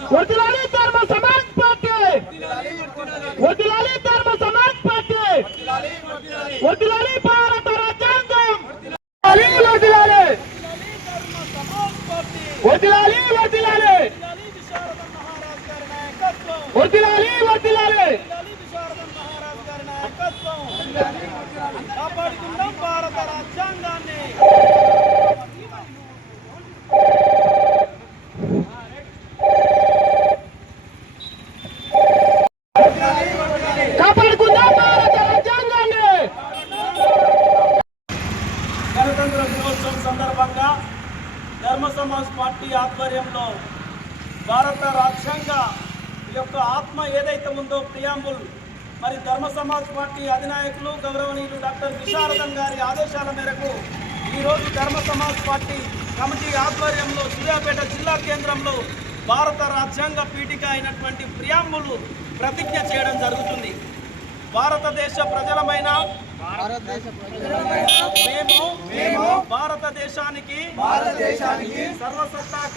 వర్ధిల్లాలి ధర్మ సమాజ్ పార్టీ, వర్ధిల్లాలి ధర్మ సమాజ్ పార్టీ, వర్ధిల్లాలి భారత రాజ్యాంగం, వర్ధిల్లాలి వర్ధిల్లాలి వర్ధిల్లాలి వర్ధిల్లాలి వర్ధిల్లాలి కాపాడుకుందాం భారత రాజ్యాంగాన్ని. కాపాడుకుందాం భారత రాజ్యాంగాన్ని. గణతంత్ర దినోత్సవం సందర్భంగా ధర్మ సమాజ్ పార్టీ ఆధ్వర్యంలో భారత రాజ్యాంగ యొక్క ఆత్మ ఏదైతే ఉందో ప్రియాంబుల్, మరి ధర్మ సమాజ్ పార్టీ అధినాయకులు గౌరవనీయులు డాక్టర్ విశారదం గారి ఆదేశాల మేరకు ఈరోజు ధర్మ సమాజ్ పార్టీ కమిటీ ఆధ్వర్యంలో సూర్యాపేట జిల్లా కేంద్రంలో భారత రాజ్యాంగ పీఠిక అయినటువంటి ప్రియాంబుల్ ప్రతిజ్ఞ చేయడం జరుగుతుంది. భారతదేశ ప్రజలమైన మేము భారతదేశానికి సర్వసత్తాక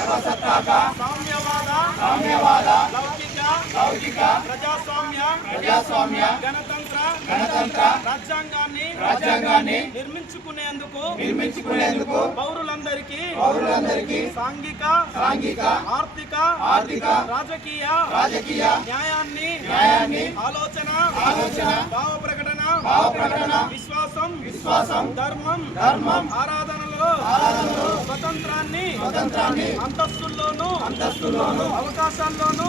సామ్యవాద లౌకిక ప్రజాస్వామ్య గణతంత్ర రాజ్యాంగాన్ని నిర్మించుకునేందుకు పౌరులందరికీ సాంఘిక ఆర్థిక రాజకీయ న్యాయాన్ని ఆలోచన భావ ప్రకటన విశ్వాసం ధర్మం ఆరాధనలో స్వతంత్రాన్ని అంతస్తుల్లోనూ అవకాశాల్లోనూ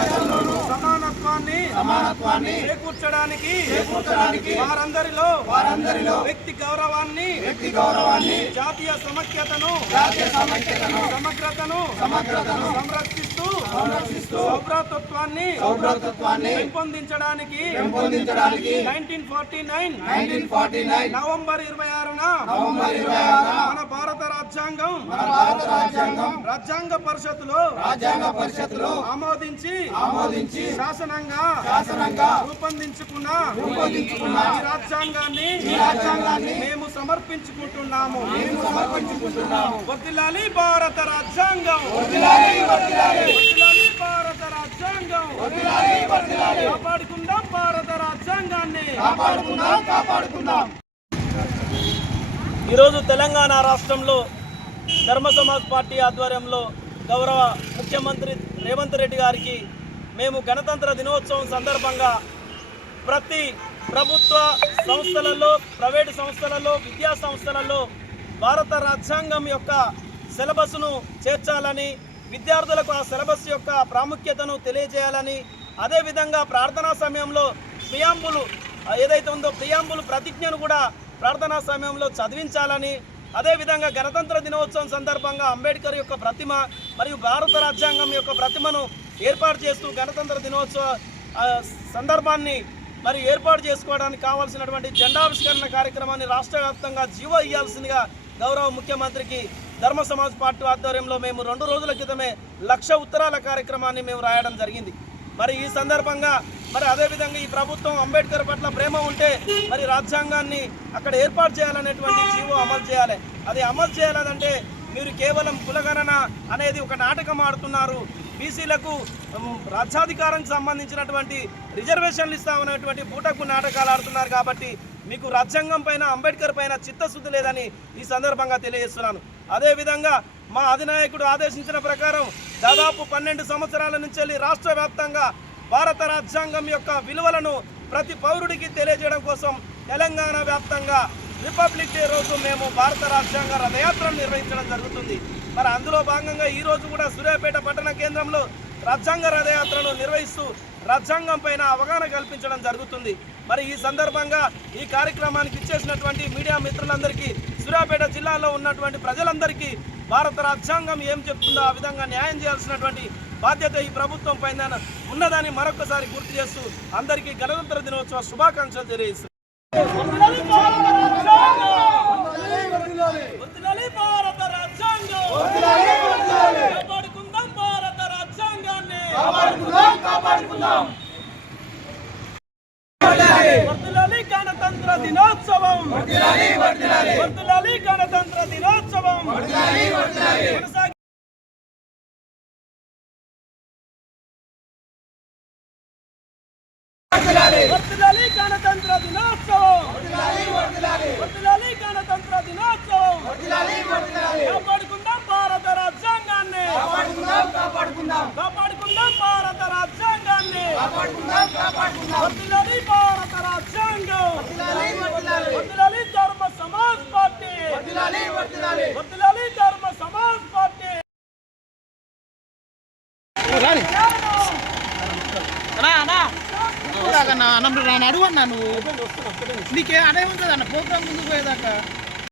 సమానత్వాన్ని చేకూర్చడానికి వారందరిలో వ్యక్తి గౌరవాన్ని జాతీయ సమైక్యతను సమగ్రతను సంరక్షిస్తూ సౌభ్రాతృత్వాన్ని పెంపొందించడానికి 1949 నవంబర్ 26న మన భారత రాజ్యాంగం రాజ్యాంగ పరిషత్తులో ఆమోదించి శాసనంగా రూపొందించుకున్న ఈ రాజ్యాంగాన్ని మేము సమర్పించుకుంటున్నాము. వర్ధిల్లాలి భారత రాజ్యాంగం, వర్ధిల్లాలి భారత రాజ్యాంగం, కాపాడుకుందాం భారత రాజ్యాంగాన్ని. ఈరోజు తెలంగాణ రాష్ట్రంలో ధర్మ సమాజ్ పార్టీ ఆధ్వర్యంలో గౌరవ ముఖ్యమంత్రి రేవంత్ రెడ్డి గారికి మేము గణతంత్ర దినోత్సవం సందర్భంగా ప్రతి ప్రభుత్వ సంస్థలలో, ప్రైవేటు సంస్థలలో, విద్యా సంస్థలలో భారత రాజ్యాంగం యొక్క సిలబస్ను చేర్చాలని, విద్యార్థులకు ఆ సిలబస్ యొక్క ప్రాముఖ్యతను తెలియజేయాలని, అదేవిధంగా ప్రార్థనా సమయంలో ప్రియాంబుల్ ఏదైతే ఉందో ప్రియాంబుల్ ప్రతిజ్ఞను కూడా ప్రార్థనా సమయంలో చదివించాలని, అదేవిధంగా గణతంత్ర దినోత్సవం సందర్భంగా అంబేద్కర్ యొక్క ప్రతిమ మరియు భారత రాజ్యాంగం యొక్క ప్రతిమను ఏర్పాటు చేస్తూ గణతంత్ర దినోత్సవ సందర్భాన్ని మరి ఏర్పాటు చేసుకోవడానికి కావాల్సినటువంటి జెండావిష్కరణ కార్యక్రమాన్ని రాష్ట్ర వ్యాప్తంగా జీవో ఇవ్వాల్సిందిగా గౌరవ ముఖ్యమంత్రికి ధర్మ సమాజ్ పార్టీ ఆధ్వర్యంలో మేము 2 రోజుల క్రితమే 1,00,000 ఉత్తరాల కార్యక్రమాన్ని మేము రాయడం జరిగింది. మరి ఈ సందర్భంగా మరి అదేవిధంగా ఈ ప్రభుత్వం అంబేద్కర్ పట్ల ప్రేమ ఉంటే మరి రాజ్యాంగాన్ని అక్కడ ఏర్పాటు చేయాలనేటువంటి జీవో అమలు చేయాలి. అది అమలు చేయాలంటే మీరు కేవలం కులగణన అనేది ఒక నాటకం ఆడుతున్నారు. బీసీలకు రాజ్యాధికారానికి సంబంధించినటువంటి రిజర్వేషన్లు ఇస్తామనేటువంటి పూటకు నాటకాలు ఆడుతున్నారు. కాబట్టి మీకు రాజ్యాంగం పైన, అంబేద్కర్ పైన చిత్తశుద్ధి లేదని ఈ సందర్భంగా తెలియజేస్తున్నాను. అదేవిధంగా మా అధినాయకుడు ఆదేశించిన ప్రకారం దాదాపు 12 సంవత్సరాల నుంచి రాష్ట్ర వ్యాప్తంగా భారత రాజ్యాంగం యొక్క విలువలను ప్రతి పౌరుడికి తెలియజేయడం కోసం తెలంగాణ వ్యాప్తంగా రిపబ్లిక్ డే రోజు మేము భారత రాజ్యాంగ రథయాత్రను నిర్వహించడం జరుగుతుంది. మరి అందులో భాగంగా ఈరోజు కూడా సూర్యాపేట పట్టణ కేంద్రంలో రాజ్యాంగ రథయాత్రను నిర్వహిస్తూ రాజ్యాంగం పైన అవగాహన కల్పించడం జరుగుతుంది. మరి ఈ సందర్భంగా ఈ కార్యక్రమానికి ఇచ్చేసినటువంటి మీడియా మిత్రులందరికీ, సూర్యాపేట జిల్లాలో ఉన్నటువంటి ప్రజలందరికీ భారత రాజ్యాంగం ఏం చెప్తుందో ఆ విధంగా న్యాయం చేయాల్సినటువంటి బాధ్యత ఈ ప్రభుత్వం పైన ఉన్నదని మరొకసారి గుర్తు చేస్తూ అందరికీ గణతంత్ర దినోత్సవ శుభాకాంక్షలు తెలియజేస్తున్నాను. వర్ధిల్లాలి గణతంత్ర దినోత్సవం, వర్ధిల్లాలి గణతంత్ర దినోత్సవం. అడుగు అన్నా నువ్వు నీకే అదే ఉంటుంది అన్న ప్రోగ్రామ్ ముందుకు పోయేదాకా